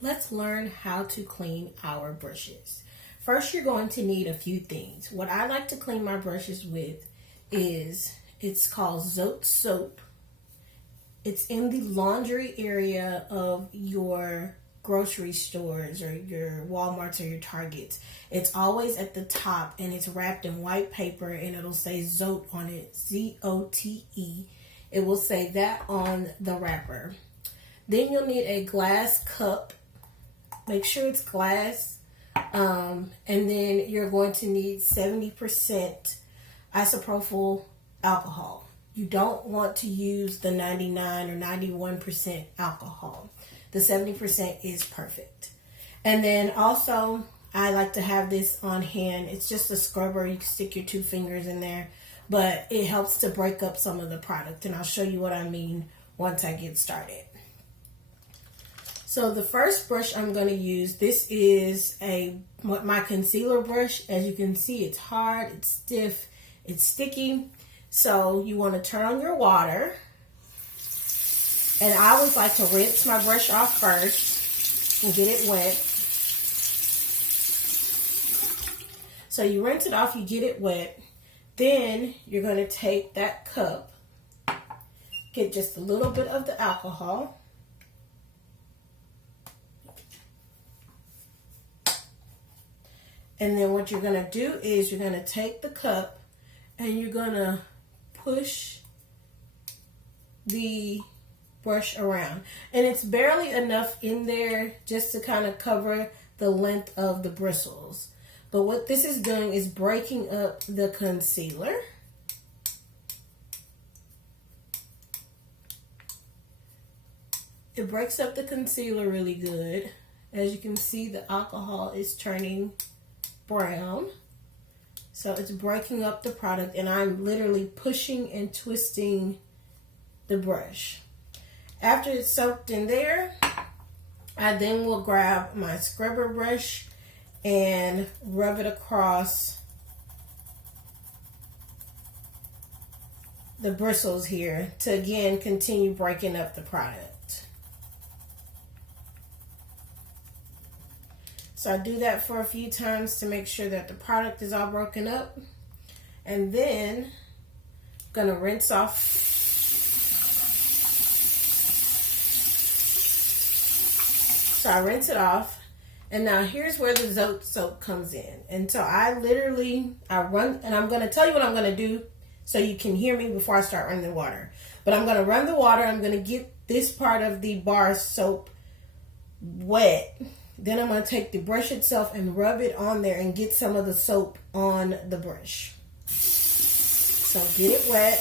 let's learn how to clean our brushes. First, you're going to need a few things. What I like to clean my brushes with is, it's called Zote soap. It's in the laundry area of your grocery stores or your Walmarts or your Targets. It's always at the top and it's wrapped in white paper and it'll say Zote on it, Z-O-T-E. It will say that on the wrapper. Then you'll need a glass cup. Make sure it's glass. And then you're going to need 70% isopropyl alcohol. You don't want to use the 99 or 91% alcohol. The 70% is perfect. And then also, I like to have this on hand. It's just a scrubber. You can stick your 2 fingers in there, but it helps to break up some of the product. And I'll show you what I mean once I get started. So the first brush I'm going to use, this is my concealer brush. As you can see, it's hard, it's stiff, it's sticky. So you want to turn on your water. And I always like to rinse my brush off first and get it wet. So you rinse it off, you get it wet. Then you're going to take that cup, get just a little bit of the alcohol. And then what you're going to do is you're going to take the cup and you're going to push the brush around. And it's barely enough in there just to kind of cover the length of the bristles. But what this is doing is breaking up the concealer. It breaks up the concealer really good. As you can see, the alcohol is turning brown. So it's breaking up the product and I'm literally pushing and twisting the brush. After it's soaked in there, I then will grab my scrubber brush and rub it across the bristles here to again continue breaking up the product. So I do that for a few times to make sure that the product is all broken up. And then I'm going to rinse off. So I rinse it off. And now here's where the Zote soap comes in. And so I run, and I'm going to tell you what I'm going to do so you can hear me before I start running the water. But I'm going to run the water. I'm going to get this part of the bar soap wet. Then I'm going to take the brush itself and rub it on there and get some of the soap on the brush. So get it wet.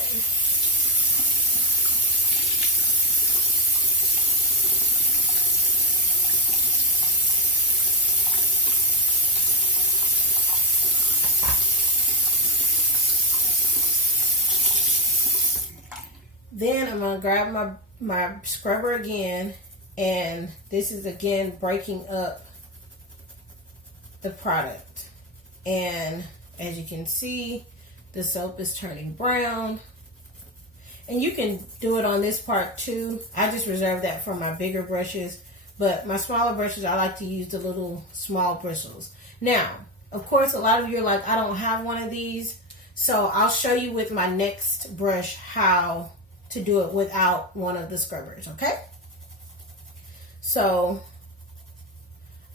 Then I'm going to grab my scrubber again. And this is again breaking up the product. And as you can see, the soap is turning brown. And you can do it on this part too. I just reserve that for my bigger brushes. But my smaller brushes, I like to use the little small bristles. Now, of course, a lot of you are like, I don't have one of these. So I'll show you with my next brush how to do it without one of the scrubbers, okay? So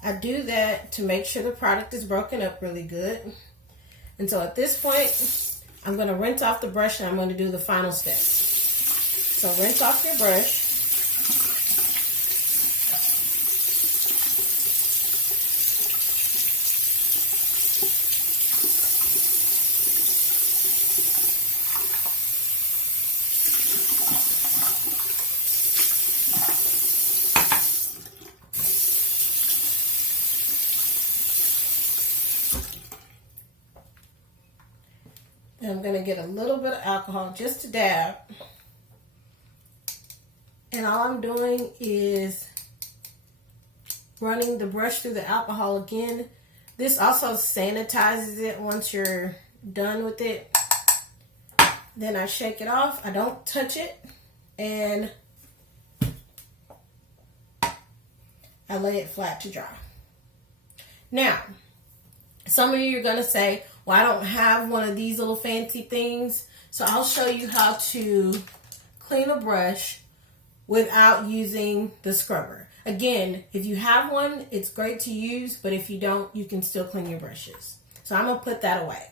I do that to make sure the product is broken up really good. And so at this point, I'm going to rinse off the brush and I'm going to do the final step. So rinse off your brush. And I'm going to get a little bit of alcohol, just a dab. And all I'm doing is running the brush through the alcohol again. This also sanitizes it once you're done with it. Then I shake it off. I don't touch it. And I lay it flat to dry. Now, some of you are going to say, well, I don't have one of these little fancy things. So I'll show you how to clean a brush without using the scrubber. Again, if you have one, it's great to use, but if you don't, you can still clean your brushes. So I'm going to put that away.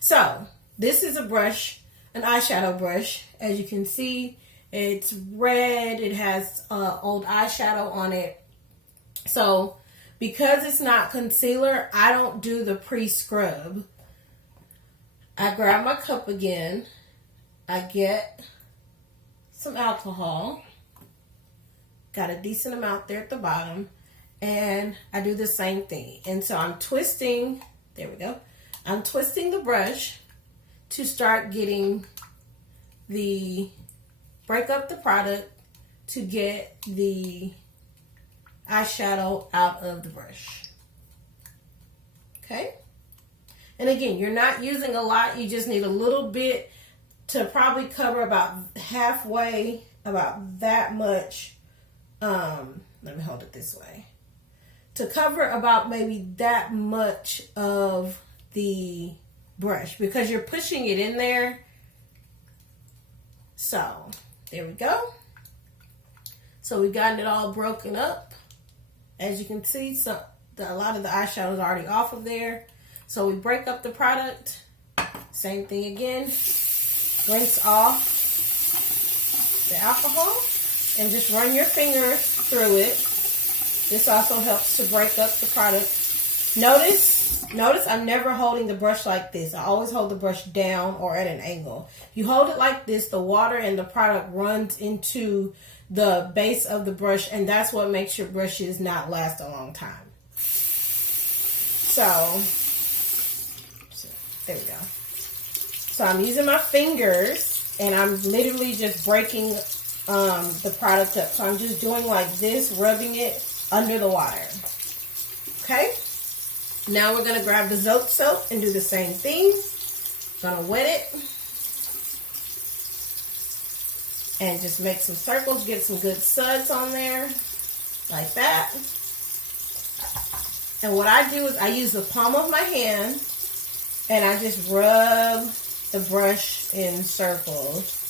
So this is a brush, an eyeshadow brush. As you can see, it's red. It has old eyeshadow on it. So because it's not concealer, I don't do the pre-scrub. I grab my cup again. I get some alcohol. Got a decent amount there at the bottom. And I do the same thing. And so I'm twisting, there we go. I'm twisting the brush to start getting break up the product to get the eyeshadow out of the brush. Okay? And again, you're not using a lot. You just need a little bit to probably cover about halfway, about that much. Let me hold it this way. To cover about maybe that much of the brush because you're pushing it in there. So, there we go. So we've gotten it all broken up. As you can see, a lot of the eyeshadow is already off of there. So we break up the product. Same thing again. Rinse off the alcohol and just run your fingers through it. This also helps to break up the product. Notice I'm never holding the brush like this. I always hold the brush down or at an angle. If you hold it like this, the water and the product runs into the base of the brush, and that's what makes your brushes not last a long time. So there we go. So I'm using my fingers, and I'm literally just breaking the product up. So I'm just doing like this, rubbing it under the water. Okay? Now we're going to grab the Zote soap and do the same thing. Going to wet it. And just make some circles, get some good suds on there, like that. And what I do is I use the palm of my hand, and I just rub the brush in circles.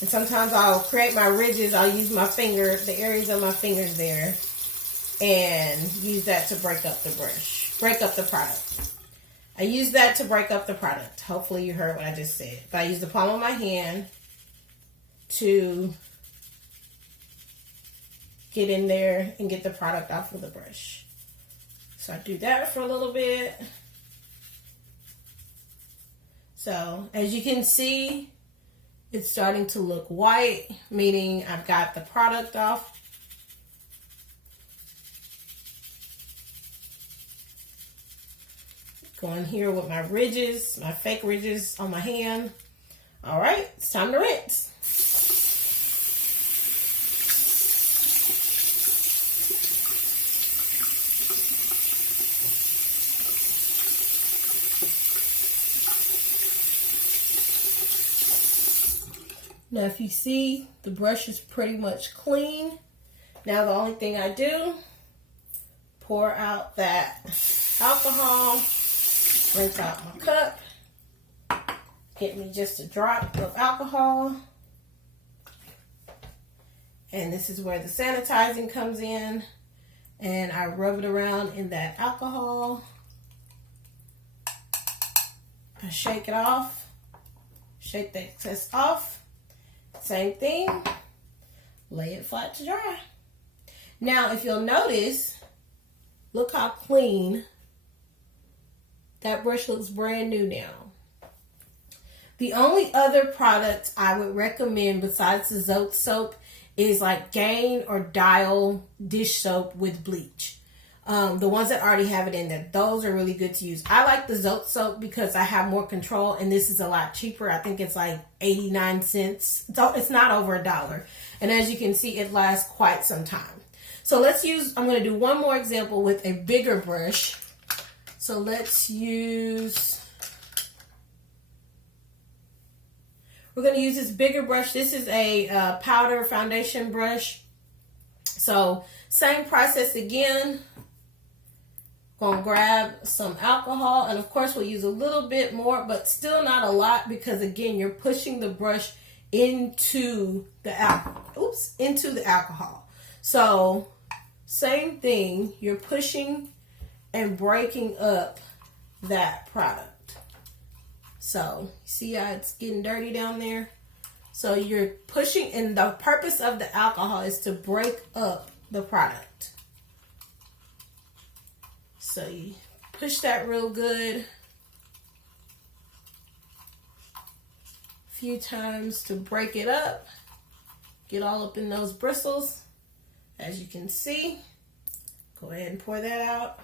And sometimes I'll create my ridges, I'll use my finger, the areas of my fingers there, and use that to break up the brush, break up the product. I use that to break up the product. Hopefully you heard what I just said. But I use the palm of my hand to get in there and get the product off of the brush. So I do that for a little bit. So as you can see, it's starting to look white, meaning I've got the product off. Going here with my ridges, my fake ridges on my hand. All right, it's time to rinse. Now, if you see, the brush is pretty much clean. Now, the only thing I do, pour out that alcohol, rinse out my cup, get me just a drop of alcohol. And this is where the sanitizing comes in. And I rub it around in that alcohol. I shake it off, shake the excess off. Same thing, lay it flat to dry. Now, if you'll notice, look how clean that brush looks, brand new now. The only other product I would recommend besides the Zote soap is like Gain or Dial dish soap with bleach. The ones that already have it in there, those are really good to use. I like the Zote soap because I have more control, and this is a lot cheaper. I think it's like 89 cents. So it's not over $1. And as you can see, it lasts quite some time. So I'm going to do one more example with a bigger brush. So let's use, we're going to use this bigger brush. This is a powder foundation brush. So same process again. Gonna grab some alcohol, and of course we'll use a little bit more, but still not a lot, because again, you're pushing the brush into the alcohol. So same thing, you're pushing and breaking up that product. So see how it's getting dirty down there? So you're pushing, and the purpose of the alcohol is to break up the product. So you push that real good a few times to break it up. Get all up in those bristles. As you can see, go ahead and pour that out.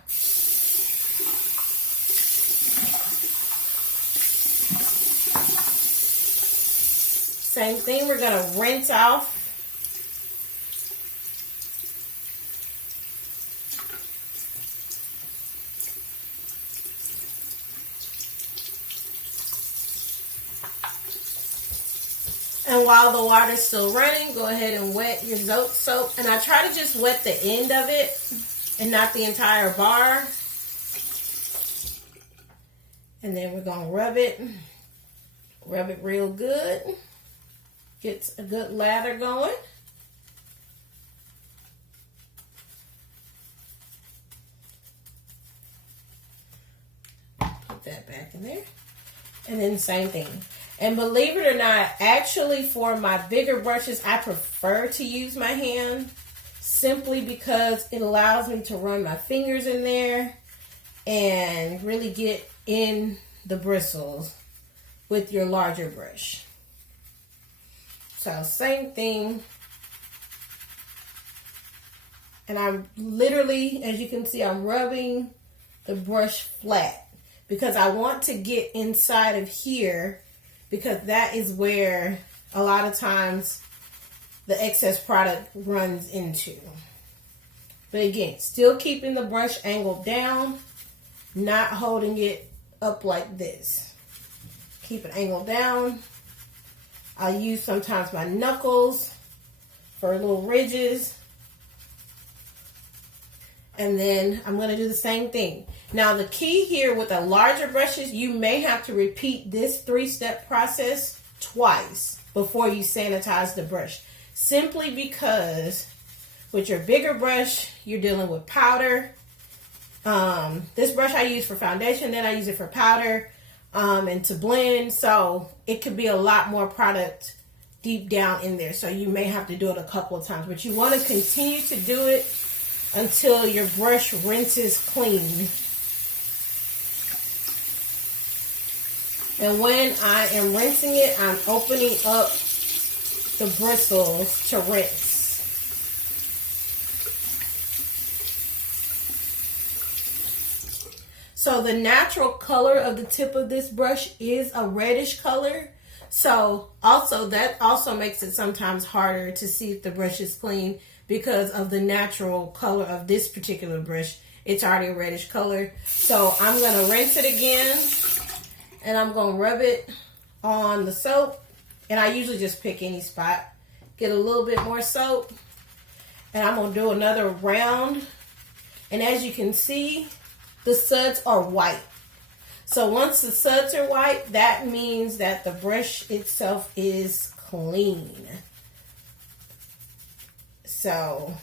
Same thing, we're gonna rinse off. And while the water's still running, go ahead and wet your Zote soap. And I try to just wet the end of it and not the entire bar. And then we're gonna rub it real good. Get a good lather going. Put that back in there. And then same thing. And believe it or not, actually for my bigger brushes, I prefer to use my hand, simply because it allows me to run my fingers in there and really get in the bristles with your larger brush. So same thing. And I'm literally, as you can see, I'm rubbing the brush flat because I want to get inside of here, because that is where a lot of times the excess product runs into. But again, still keeping the brush angled down, not holding it up like this. Keep it angled down. I use sometimes my knuckles for little ridges. And then I'm going to do the same thing. Now the key here with the larger brushes, you may have to repeat this 3-step process twice before you sanitize the brush. Simply because with your bigger brush, you're dealing with powder. This brush I use for foundation, then I use it for powder and to blend. So it could be a lot more product deep down in there. So you may have to do it a couple of times, but you want to continue to do it until your brush rinses clean. And when I am rinsing it, I'm opening up the bristles to rinse. So the natural color of the tip of this brush is a reddish color. So that also makes it sometimes harder to see if the brush is clean, because of the natural color of this particular brush. It's already a reddish color. So I'm going to rinse it again, and I'm going to rub it on the soap. And I usually just pick any spot, get a little bit more soap, and I'm going to do another round. And as you can see, the suds are white. So once the suds are white, that means that the brush itself is clean. So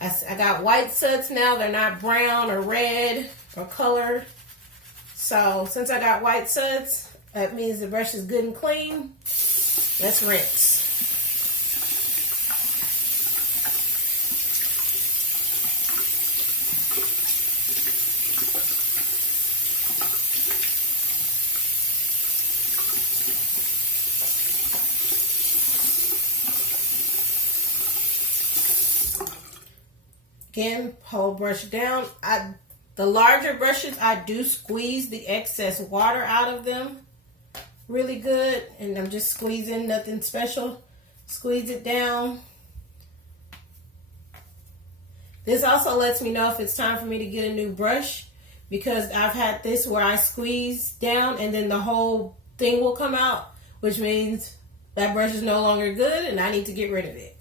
I got white suds now. They're not brown or red or colored. So since I got white suds, that means the brush is good and clean. Let's rinse. Again, hold brush down. The larger brushes, I do squeeze the excess water out of them really good. And I'm just squeezing, nothing special. Squeeze it down. This also lets me know if it's time for me to get a new brush, because I've had this where I squeeze down and then the whole thing will come out, which means that brush is no longer good and I need to get rid of it.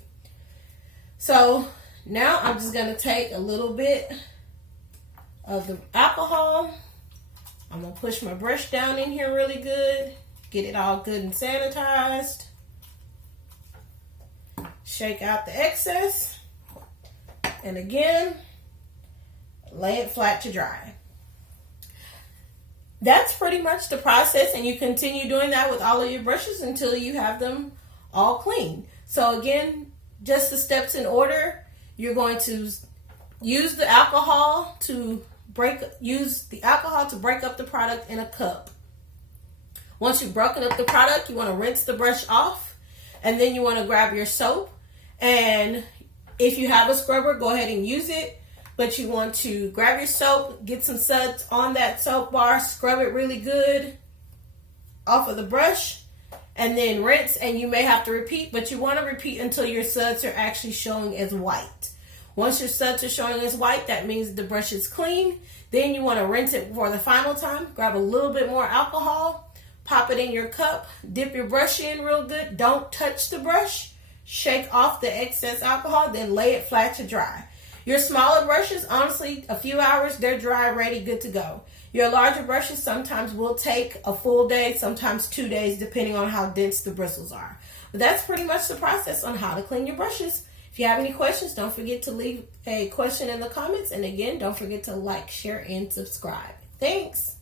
So now I'm just going to take a little bit of the alcohol. I'm going to push my brush down in here really good. Get it all good and sanitized. Shake out the excess. And again, lay it flat to dry. That's pretty much the process, and you continue doing that with all of your brushes until you have them all clean. So again, just the steps in order. You're going to use the alcohol to break up the product in a cup. Once you've broken up the product, you want to rinse the brush off, and then you want to grab your soap. And if you have a scrubber, go ahead and use it. But you want to grab your soap, get some suds on that soap bar, scrub it really good off of the brush, and then rinse. And you may have to repeat, but you want to repeat until your suds are actually showing as white. Once your suds are showing as white, that means the brush is clean. Then you want to rinse it for the final time. Grab a little bit more alcohol, pop it in your cup, dip your brush in real good. Don't touch the brush. Shake off the excess alcohol, then lay it flat to dry. Your smaller brushes, honestly, a few hours, they're dry, ready, good to go. Your larger brushes sometimes will take a full day, sometimes 2 days, depending on how dense the bristles are. But that's pretty much the process on how to clean your brushes. If you have any questions, don't forget to leave a question in the comments. And again, don't forget to like, share, and subscribe. Thanks.